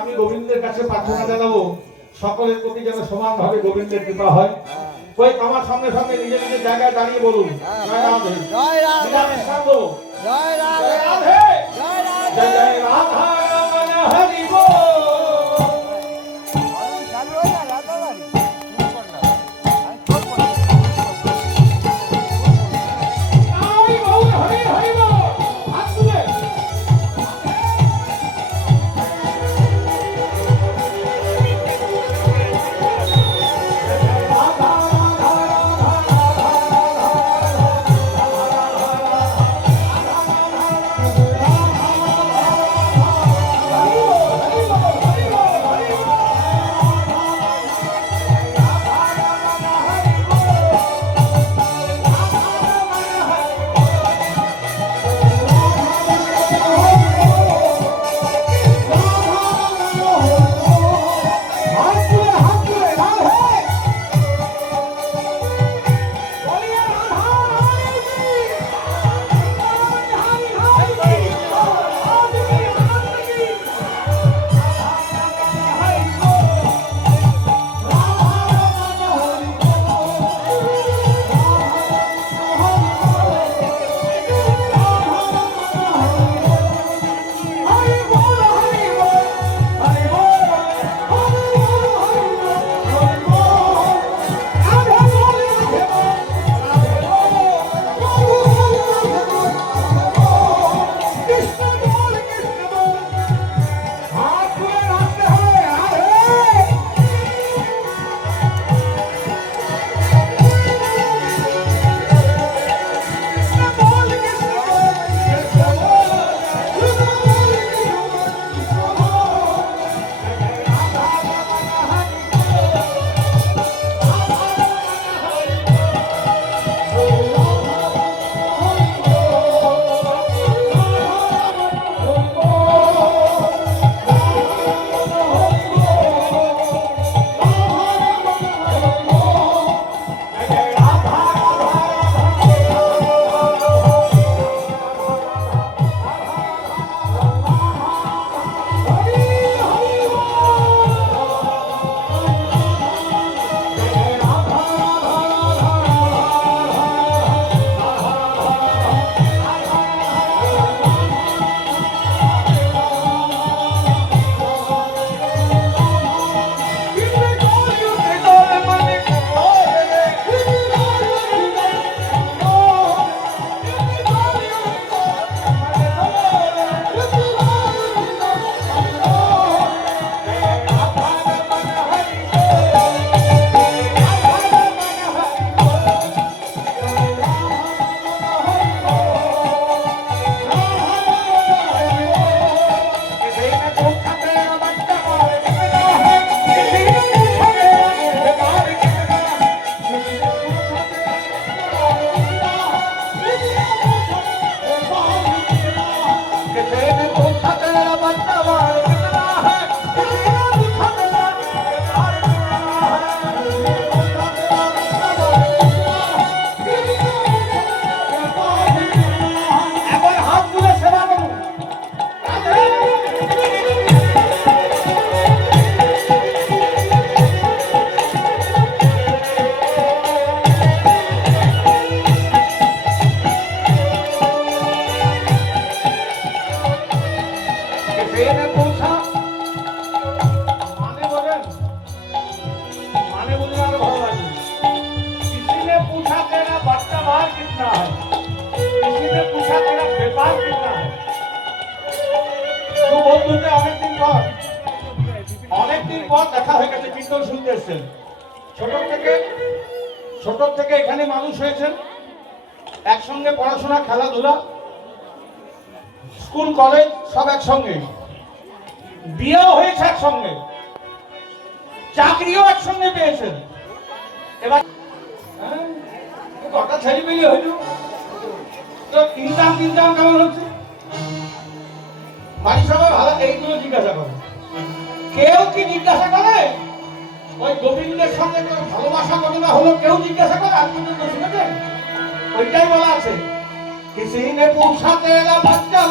আমি গোবিন্দের কাছে প্রার্থনা জানাবো সকলের প্রতি যেন সমানভাবে গোবিন্দের কৃপা হয়। কই আমার সঙ্গে সঙ্গে নিজের নিজের জায়গায় দাঁড়িয়ে বলুন জয় রাধে, জয় রাধে, জয় রাধে, জয় রাধে, জয় রাধা রমণ হরি বল। অনেকদিন পর দেখা হয়ে গেছে, কীর্তন শুনতে এসেছেন। ছোট থেকে এখানে মানুষ হয়েছেন, একসঙ্গে পড়াশোনা, খেলাধুলা, স্কুল কলেজ সব একসঙ্গে, বিয়েও হয়েছে একসঙ্গে, চাকরিও একসঙ্গে পেয়েছেন। এবার কটা ছেলে পেলে হইল, তো ইনকাম কেমন হচ্ছে? বাড়ির সবাই ভালো? এইগুলো জিজ্ঞাসা করে। কেউ কি জিজ্ঞাসা করে ওই গোবিন্দের সঙ্গে ভালোবাসা কতটা হলো? কেউ জিজ্ঞাসা করে? আজ পর্যন্ত শুনেছেন? ওইটাই বলা আছে, किसी ने पूछा तेरा बच्चा